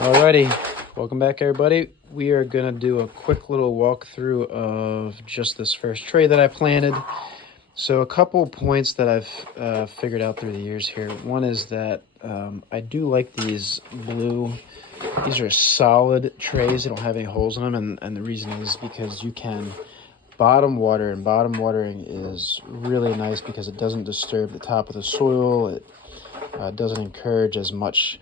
Alrighty, welcome back everybody. We are gonna do a quick little walkthrough of just this first tray that I planted. So a couple points that I've figured out through the years here. One is that I do like these blue. These are solid trays. They don't have any holes in them, and the reason is because you can bottom water, and bottom watering is really nice because it doesn't disturb the top of the soil. It doesn't encourage as much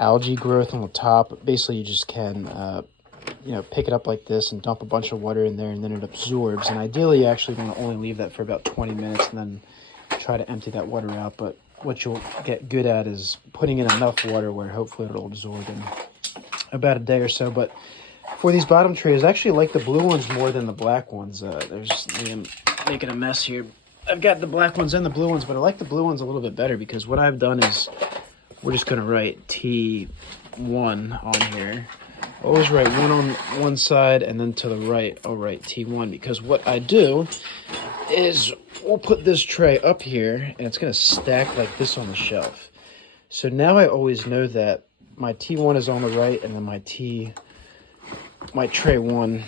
algae growth on the top. Basically, you just can pick it up like this and dump a bunch of water in there, and then it absorbs. And ideally, you actually want to only leave that for about 20 minutes and then try to empty that water out. But what you'll get good at is putting in enough water where hopefully it'll absorb in about a day or so. But for these bottom trays, I actually like the blue ones more than the black ones. I'm making a mess here. I've got the black ones and the blue ones, but I like the blue ones a little bit better because what I've done is we're just going to write T1 on here. Always write one on one side, and then to the right, I'll write T1, because what I do is we'll put this tray up here, and it's going to stack like this on the shelf. So now I always know that my T1 is on the right, and then my tray 1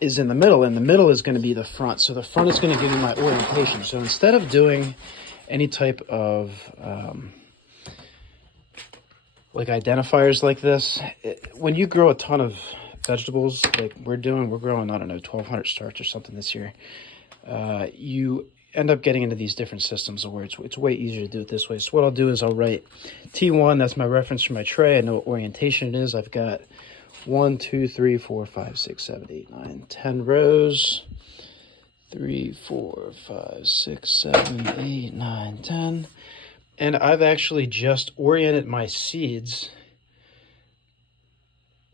is in the middle, and the middle is going to be the front. So the front is going to give me my orientation. So instead of doing any type of like identifiers like this, when you grow a ton of vegetables like we're growing, I don't know, 1,200 starts or something this year, you end up getting into these different systems where it's way easier to do it this way. So what I'll do is I'll write T1, that's my reference for my tray. I know what orientation it is. I've got 1, 2, 3, 4, 5, 6, 7, 8, 9, 10 rows. 3, 4, 5, 6, 7, 8, 9, 10. And I've actually just oriented my seeds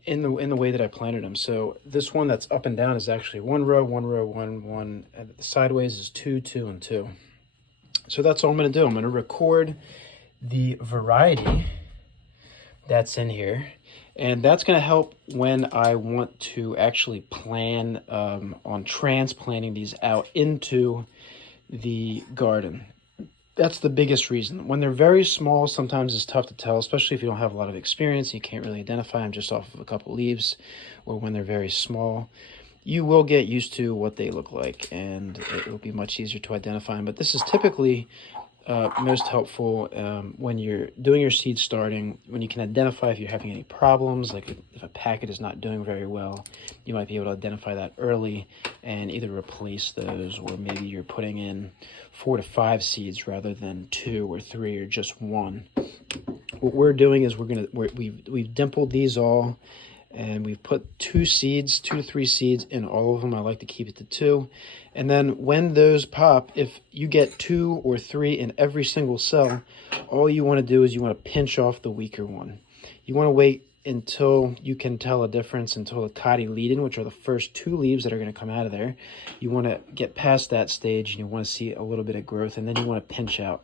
in the way that I planted them. So this one that's up and down is actually one row, one, and sideways is 2, 2, and 2. So that's all I'm going to do. I'm going to record the variety that's in here, and that's going to help when I want to actually plan on transplanting these out into the garden. That's the biggest reason. When they're very small, sometimes it's tough to tell, especially if you don't have a lot of experience. You can't really identify them just off of a couple leaves, or when they're very small. You will get used to what they look like, and it will be much easier to identify them. But this is typically most helpful when you're doing your seed starting, when you can identify if you're having any problems, like if a packet is not doing very well, you might be able to identify that early and either replace those, or maybe you're putting in 4 to 5 seeds rather than 2 or 3 or just 1. What we're doing is we've dimpled these all, and we've put 2 to 3 seeds in all of them. I like to keep it to 2. And then when those pop, if you get 2 or 3 in every single cell, all you want to do is you want to pinch off the weaker one. You want to wait until you can tell a difference, until the cotyledon, which are the first 2 leaves that are going to come out of there. You want to get past that stage, and you want to see a little bit of growth, and then you want to pinch out.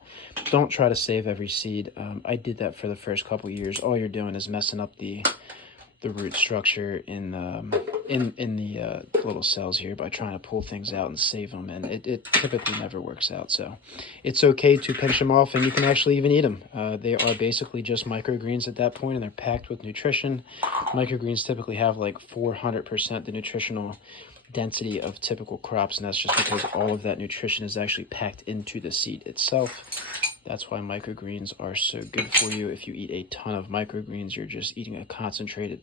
Don't try to save every seed. I did that for the first couple years. All you're doing is messing up the root structure in the little cells here by trying to pull things out and save them, and it typically never works out. So it's okay to pinch them off, and you can actually even eat them. They are basically just microgreens at that point, and they're packed with nutrition. Microgreens typically have like 400% the nutritional density of typical crops, and that's just because all of that nutrition is actually packed into the seed itself. That's why microgreens are so good for you. If you eat a ton of microgreens, you're just eating a concentrated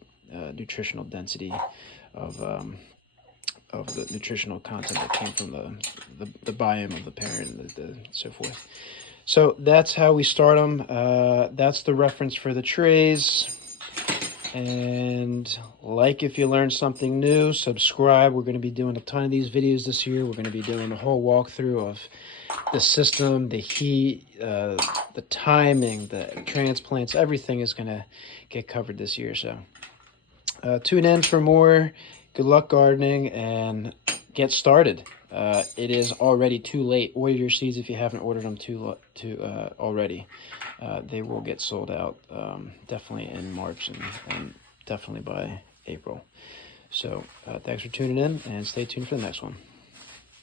nutritional density of the nutritional content that came from the biome of the parent, and so forth. So that's how we start them. That's the reference for the trays. And like if you learned something new, subscribe. We're going to be doing a ton of these videos this year. We're going to be doing a whole walkthrough of the system, the heat, the timing, the transplants. Everything is going to get covered this year. So tune in for more. Good luck gardening, and get started. It is already too late. Order your seeds if you haven't ordered them already. They will get sold out definitely in March, and definitely by April. So thanks for tuning in, and stay tuned for the next one.